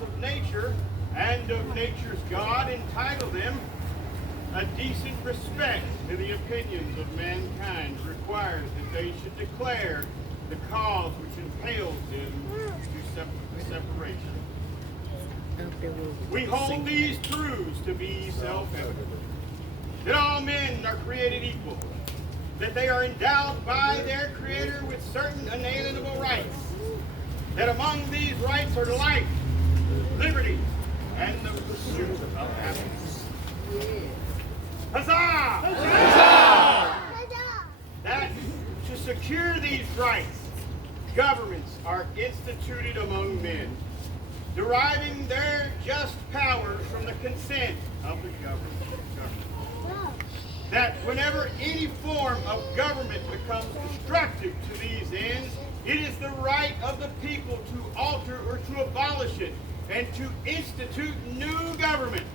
laws of nature and of nature's God entitle them a decent respect to the opinions of mankind requires that they should declare the cause which impels them to separation. We hold these truths to be self-evident, that all men are created equal, that they are endowed by their Creator with certain unalienable rights, that among these rights are life, liberty, and the pursuit of happiness. Huzzah! Huzzah! That to secure these rights, governments are instituted among men, deriving their just powers from the consent of the government. That whenever any form of government becomes destructive to these ends, it is the right of the people to alter or to abolish it and to institute new government,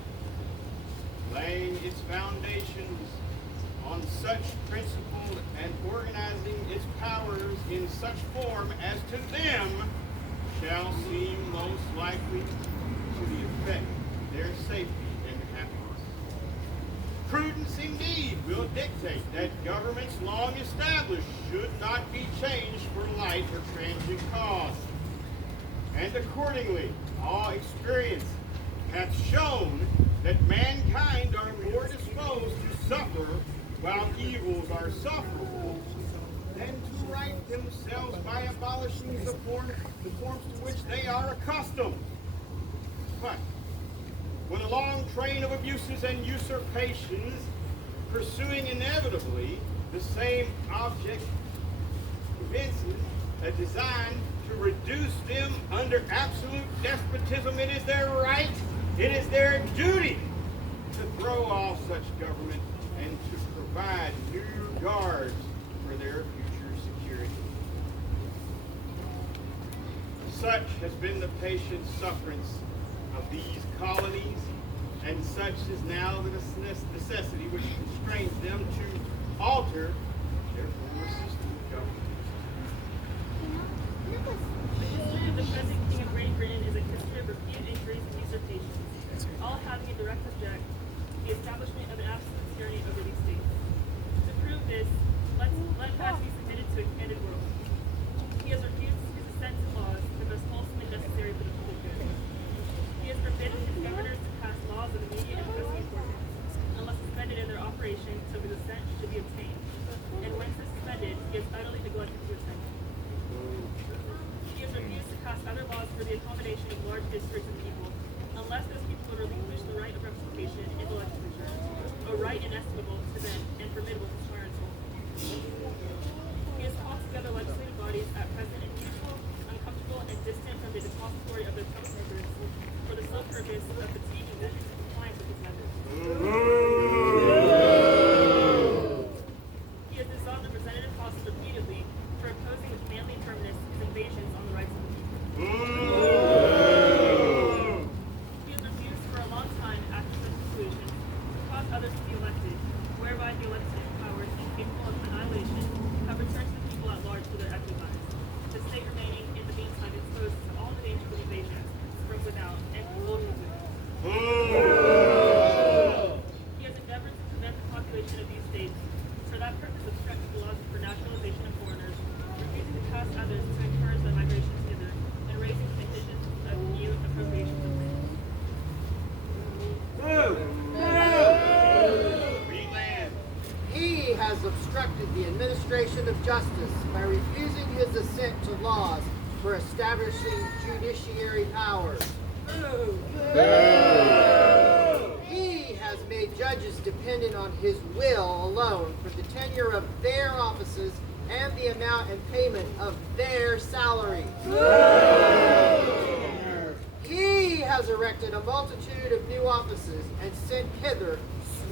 laying its foundations on such principle and organizing its powers in such form as to them shall seem most likely to the effect their safety and happiness. Prudence indeed will dictate that governments long established should not be changed for light or transient cause. And accordingly, all experience hath shown that mankind are more disposed to suffer while evils are sufferable than to right themselves by abolishing the forms to which they are accustomed. But when a long train of abuses and usurpations, pursuing inevitably the same object, evinces a design to reduce them under absolute despotism, it is their right, it is their duty to throw off such government and to provide new guards for their future security. Such has been the patient sufferance of these colonies, and such is now the necessity which constrains them to alter their former system of government. The history of the present King of Great Britain is a history of repeated injuries and usurpations, all having a direct object, the establishment of an absolute tyranny over these states. To prove this, let facts be submitted to a candid world. He has refused his assent to laws that are wholesome and necessary for the public good. He has forbidden his governors to pass laws of immediate and pressing importance, unless suspended in their operation till his assent should be obtained. And when suspended, he has utterly neglected to attend. He has refused to pass other laws for the accommodation of large districts and people, unless those people would relinquish the right of representation in the legislature, a right inestimable to them and formidable to tyrants. He has called together legislative bodies at present unusual, uncomfortable, and distant from the depository of their public records for the sole purpose of fatiguing them into compliance with his methods. He has dissolved the representative houses repeatedly for opposing with manly firmness his invasions on the rights of the people. He has refused for a long time, after such conclusions, to cause others to be elected, whereby the legislative powers, incapable of annihilation, have returned to the people at large for their exercise, the state remaining in the meantime exposed to all the dangers of invasion from without and compulsion within. He has endeavored to prevent the population of these states, for that purpose obstructed the laws for naturalization of foreigners, refusing to pass others to encourage their migration hither, and raising conditions of new appropriations of land. He has obstructed the administration of justice by refusing his assent to laws for establishing judiciary powers. He has made judges dependent on his will alone for the tenure of their offices and the amount and payment of their salaries. He has erected a multitude of new offices and sent hither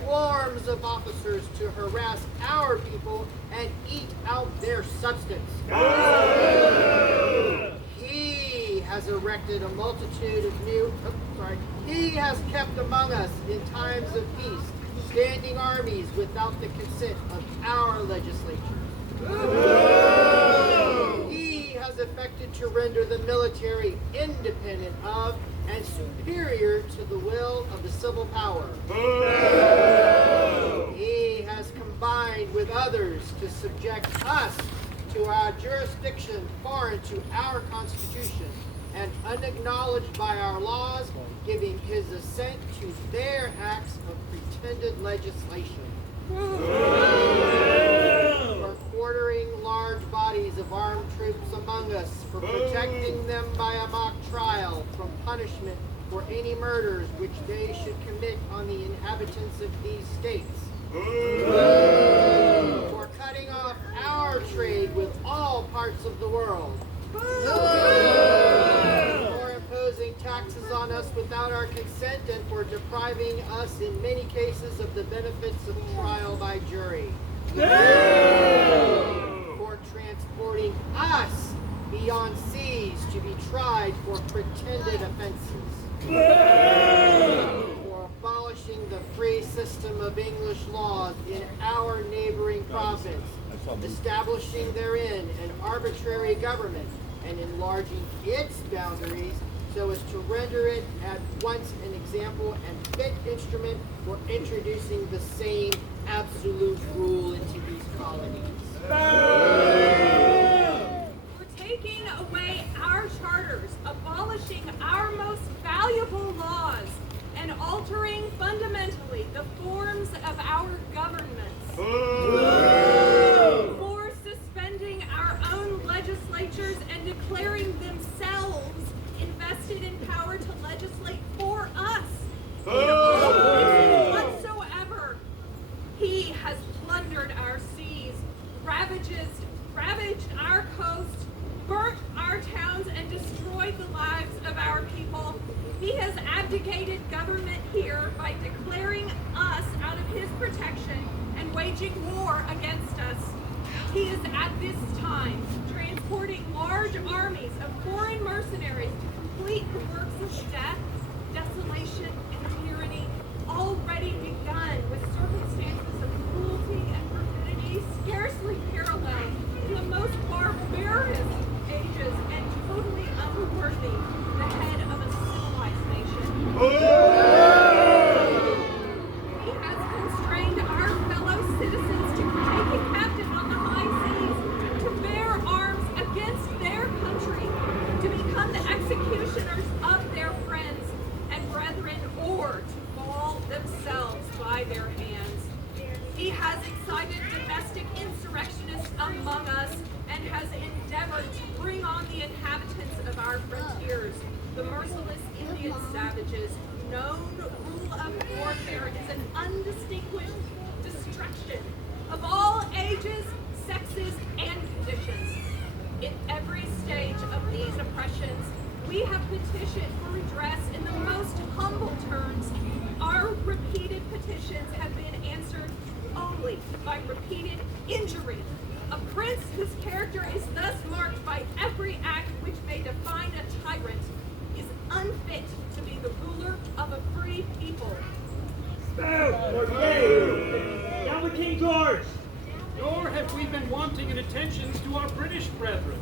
swarms of officers to harass our people and eat out their substance. He has erected a multitude of he has kept among us in times of peace standing armies without the consent of our legislatures. He has effected to render the military independent of and superior to the will of the civil power. He has combined with others to subject us to our jurisdiction foreign to our Constitution and unacknowledged by our laws, giving his assent to their acts of pretended legislation. For quartering large bodies of armed troops among us, for protecting them by a mock trial from punishment for any murders which they should commit on the inhabitants of these states. For cutting off our trade with all parts of the world. For imposing taxes on us without our consent and for depriving us in many cases of the benefits of trial by jury. For transporting us beyond seas to be tried for pretended offenses. For abolishing the free system of English laws in our neighboring province, establishing therein an arbitrary government and enlarging its boundaries so as to render it at once an example and fit instrument for introducing the same absolute rule into these colonies. For taking away our charters, abolishing our most valuable laws, and altering fundamentally the forms of our governments. For suspending our own legislatures and declaring themselves invested in power to legislate for us. In all ways whatsoever, he has plundered our seas, ravaged our coast, burnt our towns, and destroyed the lives of our people. He has abdicated government here by declaring us out of his protection and waging war against us. He is at this time transporting large armies of foreign mercenaries to complete the works of death, desolation, and tyranny already begun with circumstances of cruelty and perfidy scarcely paralleled in the most barbarous ages and totally unworthy the head of a civilized nation. He has constrained our fellow citizens to be taken captive on the high seas, to bear arms against their country, to become the executioners of their friends and brethren, or to fall themselves by their hands. He has excited domestic insurrectionists among us and has endeavored to bring on the inhabitants of our frontiers, the merciless Indian savages. Known rule of warfare is an undistinguished destruction of all ages, sexes, and conditions. In every stage of these oppressions, we have petitioned for redress in the most humble terms. Our repeated petitions have been answered only by repeated injury. A prince whose character is thus marked by every act which may define a tyrant is unfit to be the ruler of a free people. Down with King George! Nor have we been wanting in attentions to our British brethren.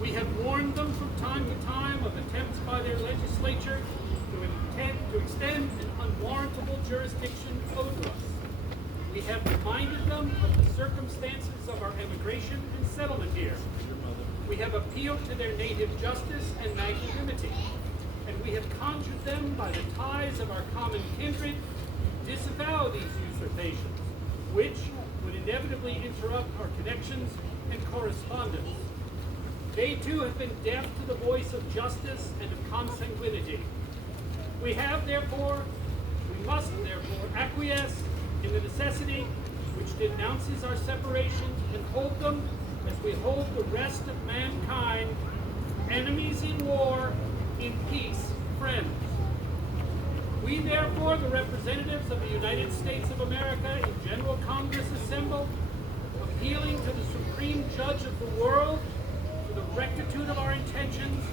We have warned them from time to time of attempts by their legislature to extend an unwarrantable jurisdiction over us. We have reminded them of the circumstances of our emigration and settlement here. We have appealed to their native justice and magnanimity, and we have conjured them by the ties of our common kindred to disavow these usurpations, which would inevitably interrupt our connections and correspondence. They too have been deaf to the voice of justice and of consanguinity. We must therefore acquiesce in the necessity which denounces our separation and hold them as we hold the rest of mankind, enemies in war, in peace, friends. We therefore, the representatives of the United States of America in General Congress assembled, appealing to the Supreme Judge of the world for the rectitude of our intentions,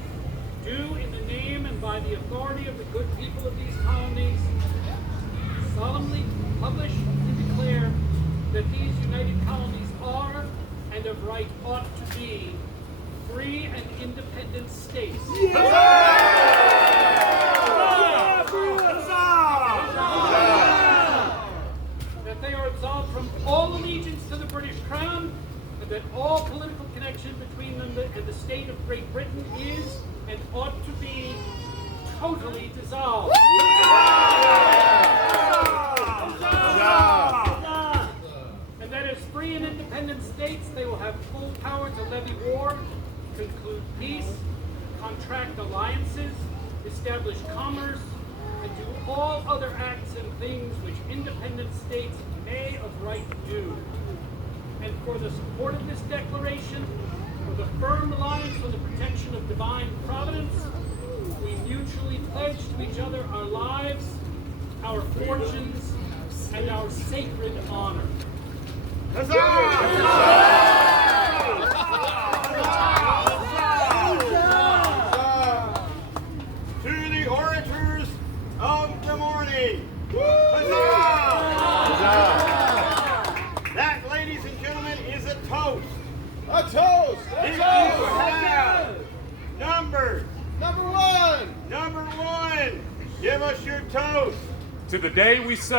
do in the name and by the authority of the good people of these colonies, solemnly publish and declare that these united colonies are, and of right ought to be, free and independent states. Yeah! totally dissolved. And that as free and independent states, they will have full power to levy war, conclude peace, contract alliances, establish commerce, and do all other acts and things which independent states may of right do. And for the support of this declaration, with a firm reliance on the protection of divine providence, we mutually pledge to each other our lives, our fortunes, and our sacred honor. To the orators of the morning. Huzzah! That, ladies and gentlemen, is a toast. A toast! If you have numbers, Number one! number one, give us your toast. To the day we celebrate